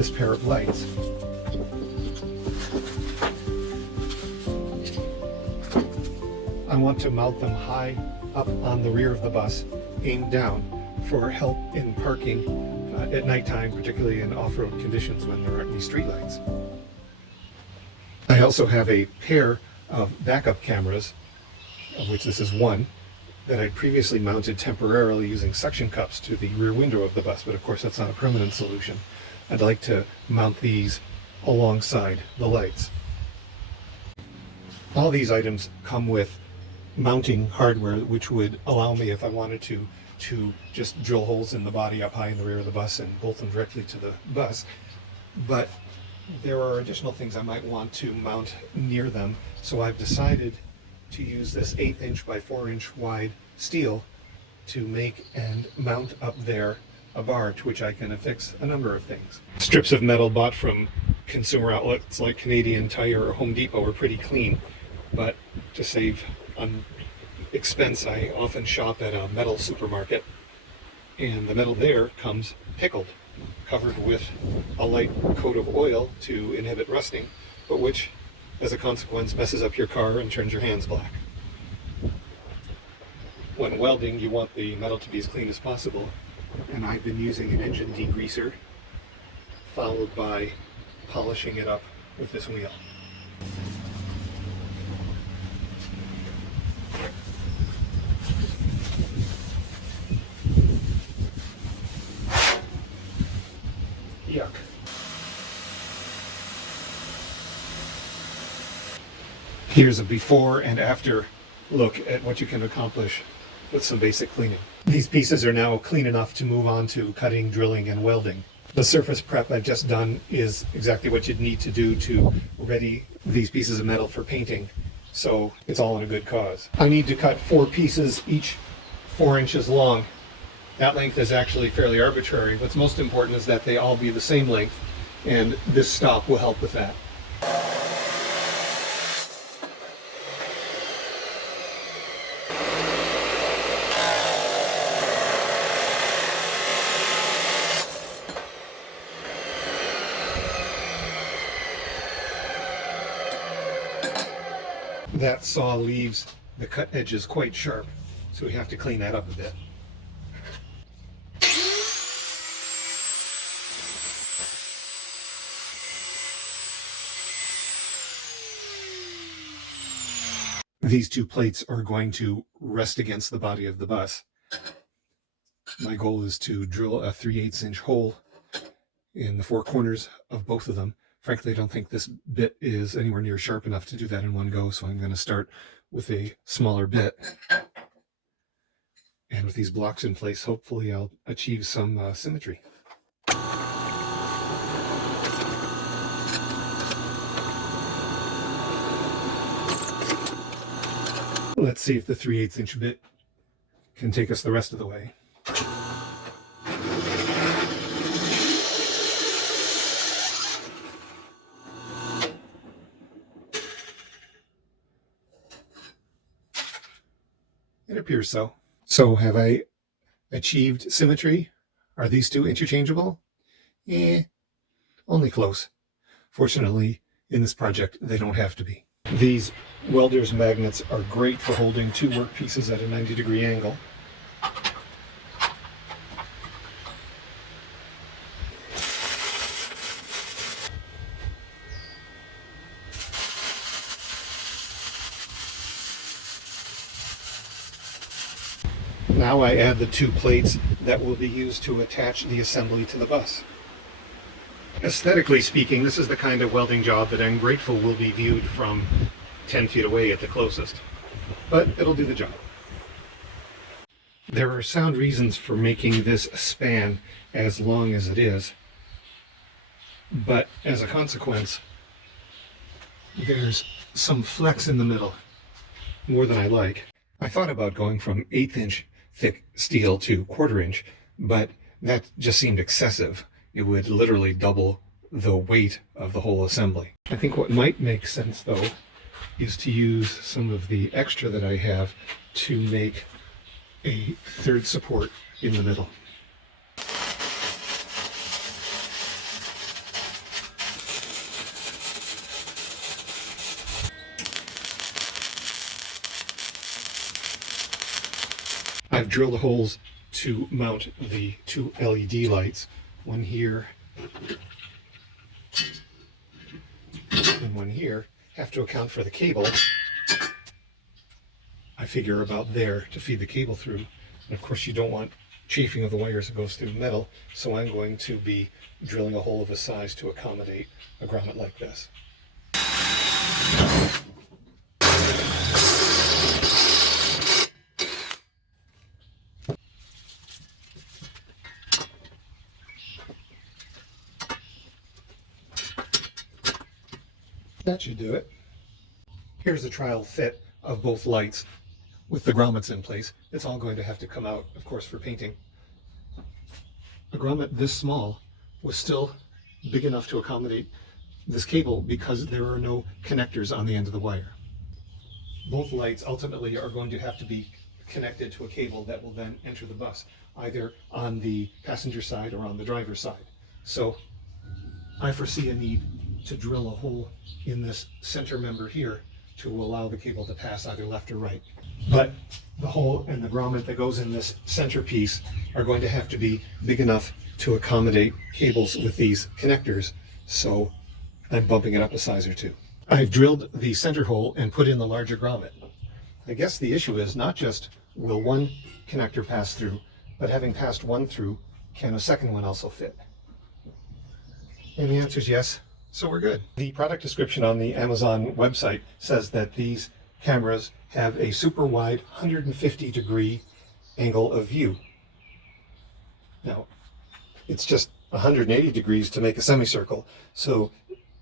this pair of lights. I want to mount them high up on the rear of the bus, aimed down, for help in parking at nighttime, particularly in off-road conditions when there aren't any streetlights. I also have a pair of backup cameras, of which this is one, that I'd previously mounted temporarily using suction cups to the rear window of the bus, but of course that's not a permanent solution. I'd like to mount these alongside the lights. All these items come with mounting hardware which would allow me, if I wanted to just drill holes in the body up high in the rear of the bus and bolt them directly to the bus. But there are additional things I might want to mount near them, so I've decided to use this 1/8" by 4" wide steel to make and mount up there a bar to which I can affix a number of things. Strips of metal bought from consumer outlets like Canadian Tire or Home Depot are pretty clean, but to save on expense, I often shop at a metal supermarket, and the metal there comes pickled, covered with a light coat of oil to inhibit rusting, but which, as a consequence, messes up your car and turns your hands black. When welding, you want the metal to be as clean as possible, and I've been using an engine degreaser, followed by polishing it up with this wheel. Yuck. Here's a before and after look at what you can accomplish with some basic cleaning. These pieces are now clean enough to move on to cutting, drilling, and welding. The surface prep I've just done is exactly what you'd need to do to ready these pieces of metal for painting, so it's all in a good cause. I need to cut 4 pieces, each 4 inches long. That length is actually fairly arbitrary. What's most important is that they all be the same length, and this stop will help with that. That saw leaves the cut edges quite sharp, so we have to clean that up a bit. These 2 plates are going to rest against the body of the bus. My goal is to drill a 3/8" hole in the 4 corners of both of them. Frankly, I don't think this bit is anywhere near sharp enough to do that in one go, so I'm going to start with a smaller bit. And with these blocks in place, hopefully I'll achieve some symmetry. Let's see if the 3/8" bit can take us the rest of the way. It appears so. So have I achieved symmetry? Are these 2 interchangeable? Only close. Fortunately, in this project, they don't have to be. These welder's magnets are great for holding 2 workpieces at a 90-degree angle. Now I add the 2 plates that will be used to attach the assembly to the bus. Aesthetically speaking, this is the kind of welding job that I'm grateful will be viewed from 10 feet away at the closest, but it'll do the job. There are sound reasons for making this span as long as it is, but as a consequence, there's some flex in the middle, more than I like. I thought about going from 1/8" thick steel to 1/4", but that just seemed excessive. It would literally double the weight of the whole assembly. I think what might make sense, though, is to use some of the extra that I have to make a 3rd support in the middle. drilled the holes to mount the two LED lights, one here and one here. Have to account for the cable. I figure about there to feed the cable through. And of course you don't want chafing of the wires that goes through metal, so I'm going to be drilling a hole of a size to accommodate a grommet like this. That should do it. Here's a trial fit of both lights with the grommets in place. It's all going to have to come out, of course, for painting. A grommet this small was still big enough to accommodate this cable because there are no connectors on the end of the wire. Both lights ultimately are going to have to be connected to a cable that will then enter the bus, either on the passenger side or on the driver's side. So I foresee a need to drill a hole in this center member here to allow the cable to pass either left or right. But the hole and the grommet that goes in this center piece are going to have to be big enough to accommodate cables with these connectors, so I'm bumping it up a size or two. I've drilled the center hole and put in the larger grommet. I guess the issue is not just will one connector pass through, but having passed one through, can a second one also fit? And the answer is yes, so we're good. The product description on the Amazon website says that these cameras have a super wide 150-degree angle of view. Now, it's just 180 degrees to make a semicircle, so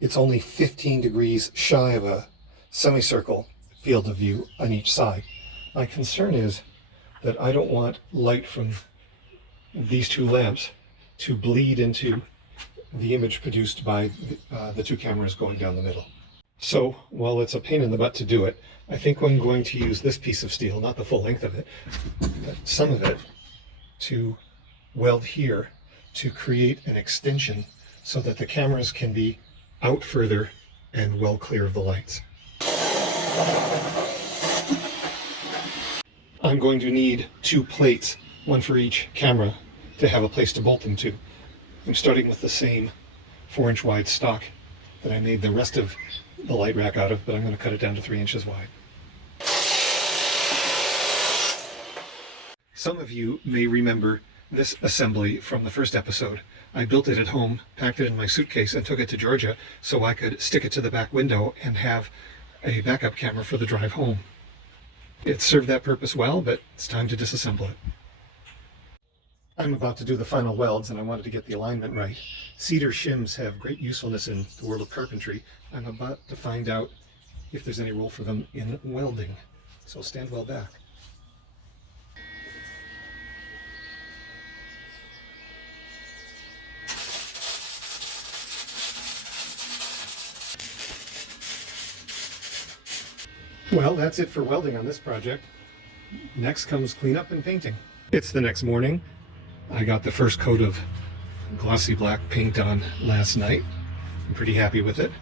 it's only 15 degrees shy of a semicircle field of view on each side. My concern is that I don't want light from these two lamps to bleed into the image produced by the two cameras going down the middle. So while it's a pain in the butt to do it, I think I'm going to use this piece of steel, not the full length of it, but some of it, to weld here to create an extension so that the cameras can be out further and well clear of the lights. I'm going to need two plates, one for each camera, to have a place to bolt them to. I'm starting with the same 4-inch wide stock that I made the rest of the light rack out of, but I'm going to cut it down to 3 inches wide. Some of you may remember this assembly from the first episode. I built it at home, packed it in my suitcase, and took it to Georgia so I could stick it to the back window and have a backup camera for the drive home. It served that purpose well, but it's time to disassemble it. I'm about to do the final welds, and I wanted to get the alignment right. Cedar shims have great usefulness in the world of carpentry. I'm about to find out if there's any role for them in welding. So stand well back. Well, that's it for welding on this project. Next comes cleanup and painting. It's the next morning. I got the first coat of glossy black paint on last night. I'm pretty happy with it.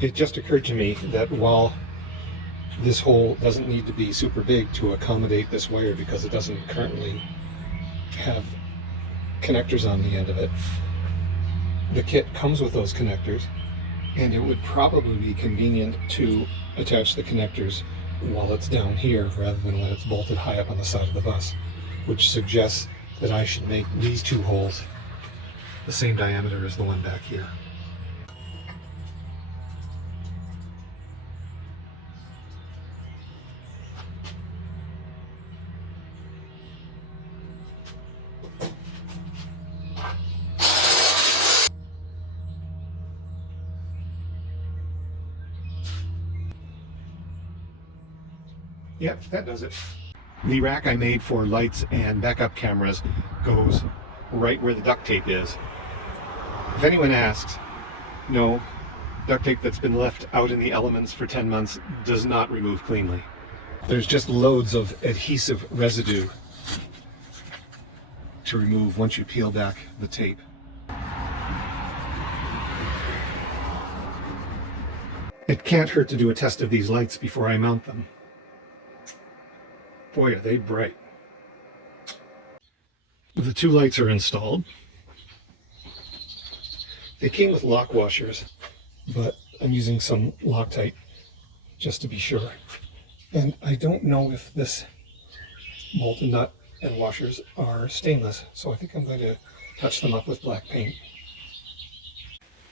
It just occurred to me that while this hole doesn't need to be super big to accommodate this wire because it doesn't currently have connectors on the end of it, the kit comes with those connectors, and it would probably be convenient to attach the connectors while it's down here rather than when it's bolted high up on the side of the bus, which suggests that I should make these two holes the same diameter as the one back here. Yep, that does it. The rack I made for lights and backup cameras goes right where the duct tape is. If anyone asks, no, duct tape that's been left out in the elements for 10 months does not remove cleanly. There's just loads of adhesive residue to remove once you peel back the tape. It can't hurt to do a test of these lights before I mount them. Boy, are they bright. The two lights are installed. They came with lock washers, but I'm using some Loctite just to be sure. And I don't know if this bolt and nut and washers are stainless, so I think I'm going to touch them up with black paint.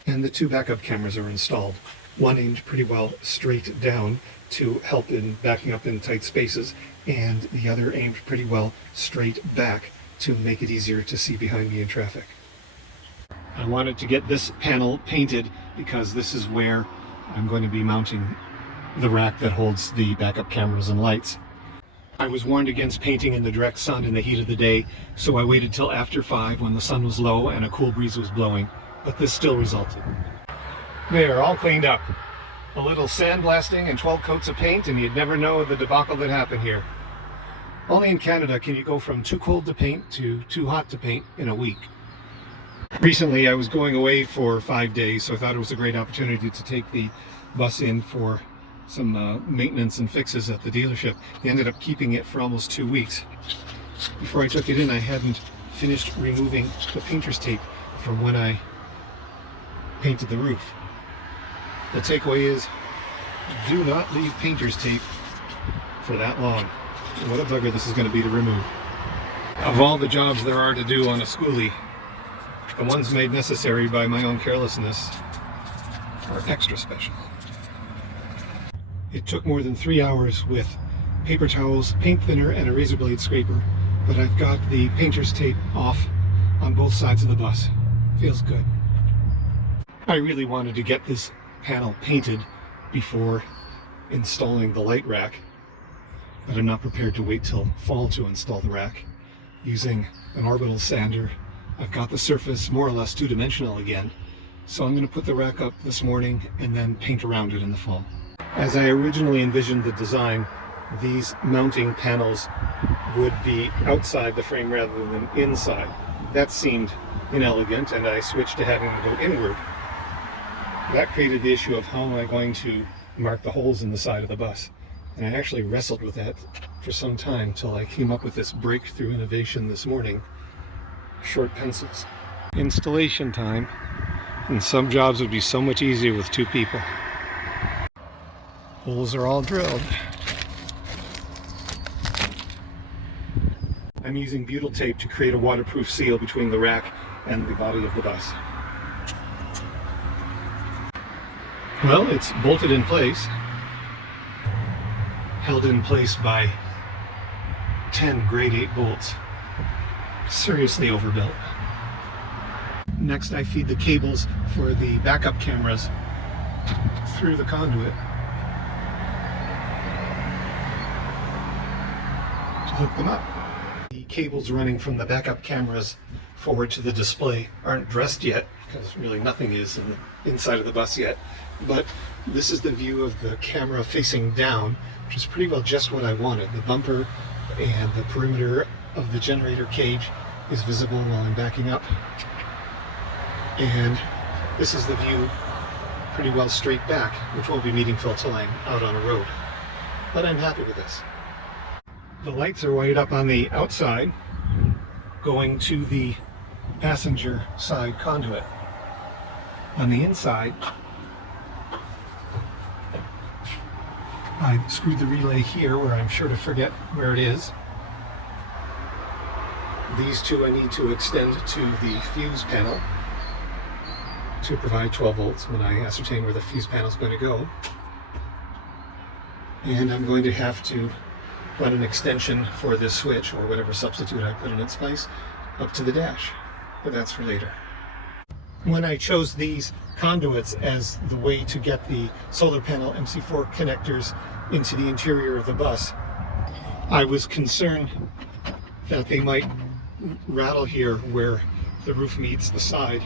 And the two backup cameras are installed. One aimed pretty well straight down to help in backing up in tight spaces, and the other aimed pretty well straight back to make it easier to see behind me in traffic. I wanted to get this panel painted because this is where I'm going to be mounting the rack that holds the backup cameras and lights. I was warned against painting in the direct sun in the heat of the day, so I waited till after 5 when the sun was low and a cool breeze was blowing, but this still resulted. They are all cleaned up. A little sandblasting and 12 coats of paint and you'd never know the debacle that happened here. Only in Canada can you go from too cold to paint to too hot to paint in a week. Recently I was going away for 5 days, so I thought it was a great opportunity to take the bus in for some maintenance and fixes at the dealership. They ended up keeping it for almost 2 weeks. Before I took it in, I hadn't finished removing the painter's tape from when I painted the roof. The takeaway is, do not leave painter's tape for that long. What a bugger this is going to be to remove. Of all the jobs there are to do on a schoolie, the ones made necessary by my own carelessness are extra special. It took more than 3 hours with paper towels, paint thinner, and a razor blade scraper, but I've got the painter's tape off on both sides of the bus. Feels good. I really wanted to get this panel painted before installing the light rack, but I'm not prepared to wait till fall to install the rack. Using an orbital sander, I've got the surface more or less two-dimensional again, so I'm going to put the rack up this morning and then paint around it in the fall. As I originally envisioned the design, these mounting panels would be outside the frame rather than inside. That seemed inelegant, and I switched to having them go inward. That created the issue of how am I going to mark the holes in the side of the bus. And I actually wrestled with that for some time till I came up with this breakthrough innovation this morning: short pencils. Installation time, and some jobs would be so much easier with 2 people. Holes are all drilled. I'm using butyl tape to create a waterproof seal between the rack and the body of the bus. Well, it's bolted in place, held in place by 10 grade 8 bolts. Seriously overbuilt. Next, I feed the cables for the backup cameras through the conduit to hook them up. The cables running from the backup cameras forward to the display aren't dressed yet, because really nothing is in the inside of the bus yet, but this is the view of the camera facing down, which is pretty well just what I wanted. The bumper and the perimeter of the generator cage is visible while I'm backing up, and this is the view pretty well straight back, which won't be meaningful till I'm out on a road, but I'm happy with this. The lights are wired up on the outside, going to the passenger side conduit. On the inside, I've screwed the relay here where I'm sure to forget where it is. These two I need to extend to the fuse panel to provide 12 volts when I ascertain where the fuse panel is going to go. And I'm going to have to run an extension for this switch, or whatever substitute I put in its place, up to the dash, but that's for later. When I chose these conduits as the way to get the solar panel MC4 connectors into the interior of the bus, I was concerned that they might rattle here where the roof meets the side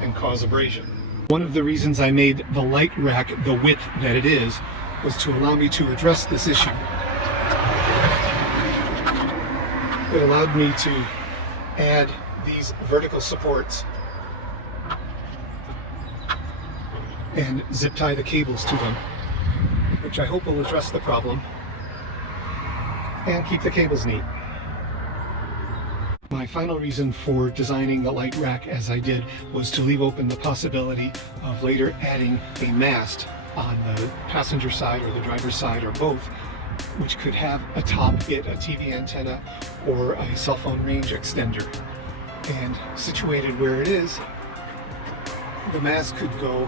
and cause abrasion. One of the reasons I made the light rack the width that it is was to allow me to address this issue. It allowed me to add these vertical supports and zip tie the cables to them, which I hope will address the problem and keep the cables neat. My final reason for designing the light rack as I did was to leave open the possibility of later adding a mast on the passenger side or the driver's side or both, which could have atop it a TV antenna or a cell phone range extender. And situated where it is, the mast could go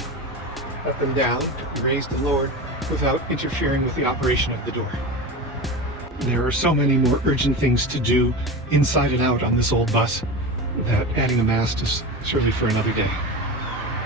up and down, raised and lowered, without interfering with the operation of the door. There are so many more urgent things to do inside and out on this old bus that adding a mast is surely for another day.